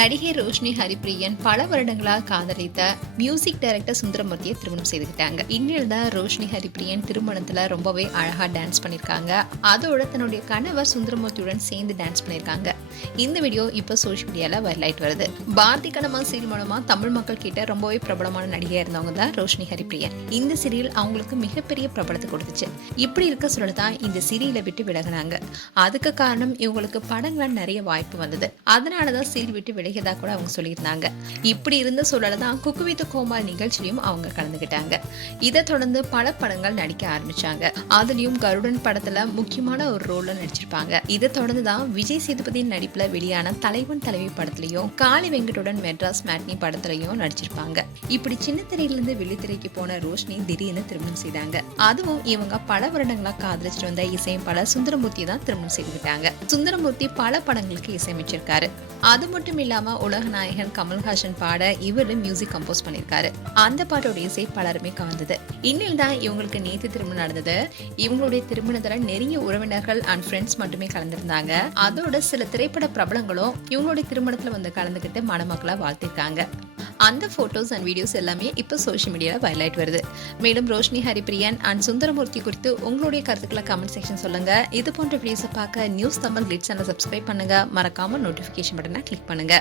நடிகை ரோஷினி ஹரிப்பிரியன் பல வருடங்களாக காதலித்த மியூசிக் டைரக்டர் சுந்தரமூர்த்தியை திருமணம் செய்துக்கிட்டாங்க. இன்னில் தான் ரோஷினி ஹரிப்பிரியன் திருமணத்துல ரொம்பவே அழகா டான்ஸ் பண்ணிருக்காங்க. அதோட தன்னுடைய கணவர் சுந்தரமூர்த்தியுடன் சேர்ந்து டான்ஸ் பண்ணிருக்காங்க. இந்த வீடியோ இப்போ சோஷியல் மீடியால வைரல் ஆயிட்டு வருது. பாரதி கண்ணம்மா சீரியல் மூலமா தமிழ் மக்கள் கிட்ட ரொம்பவே பிரபலமான நடிகையா இருந்தவங்க தான் ரோஷினி ஹரிப்பிரியன். இந்த சீரியல் அவங்களுக்கு மிகப்பெரிய பிரபலத்தை கொடுத்துச்சு. இப்படி இருக்க சொல்ல தான் இந்த சீரியலை விட்டு விலகினாங்க. அதுக்கு காரணம் இவங்களுக்கு படங்கள் நிறைய வாய்ப்பு வந்தது. அதனாலதான் சீரியல் விட்டு விலகியதா கூட அவங்க சொல்லியிருந்தாங்க. இப்படி இருந்த சூழல தான் குக்கு வித் கோமாளி நிகழ்ச்சியிலும் அவங்க கலந்துகிட்டாங்க. இதை தொடர்ந்து பல படங்கள் நடிக்க ஆரம்பிச்சாங்க. அதுலயும் கருடன் படத்துல முக்கியமான ஒரு ரோல்ல நடிச்சிருப்பாங்க. இதை தொடர்ந்து தான் விஜய் சேதுபதியின் நடிப்புல வெளியான தலைவன் தலைவி படத்திலையும் காளி வெங்கட்டுடன் மெட்ராஸ் மேட்னி படத்திலையும் நடிச்சிருப்பாங்க. இப்படி சின்ன திரையிலிருந்து வெள்ளித்திரைக்கு போன ரோஷினி திடீர்னு திருமணம் செய்தாங்க. அதுவும் இவங்க பல வருடங்களா காதலிச்சிட்டு வந்த இசையமைப்பாளர் சுந்தரமூர்த்தி தான் திருமணம் செய்துக்கிட்டாங்க. சுந்தரமூர்த்தி பல படங்களுக்கு இசையமைச்சிருக்காரு. அது மட்டும் இல்லாம உலக நாயகன் கமல்ஹாசன் பாட இவரு மியூசிக் கம்போஸ் பண்ணிருக்காரு. அந்த பாட்டோட இசை பலருமே கவர்ந்தது. இன்னில் தான் இவங்களுக்கு நேத்து திருமணம் நடந்தது. இவங்களுடைய திருமணத்துல நெருங்கிய உறவினர்கள் அண்ட் ஃப்ரெண்ட்ஸ் மட்டுமே கலந்திருந்தாங்க. அதோட சில திரைப்பட பிரபலங்களும் இவங்களுடைய திருமணத்துல வந்து கலந்துகிட்டு மணமக்களா வாழ்த்திருக்காங்க. அந்த போட்டோஸ் அண்ட் வீடியோஸ் எல்லாமே இப்போ சோஷியல் மீடியாவில் வைரல் ஆயிட்டு வருது. மேலும் ரோஷினி ஹரிப்பிரியன் அண்ட் சுந்தரமூர்த்தி குறித்து உங்களுடைய கருத்துக்களை கமெண்ட் செக்ஷன் சொல்லுங்க. இது போன்ற வீடியோஸை பார்க்க நியூஸ் தமிழ் கிளிட்ஸ் சேனலை சப்ஸ்கிரைப் பண்ணுங்க. மறக்காம நோட்டிஃபிகேஷன் பட்டனை கிளிக் பண்ணுங்க.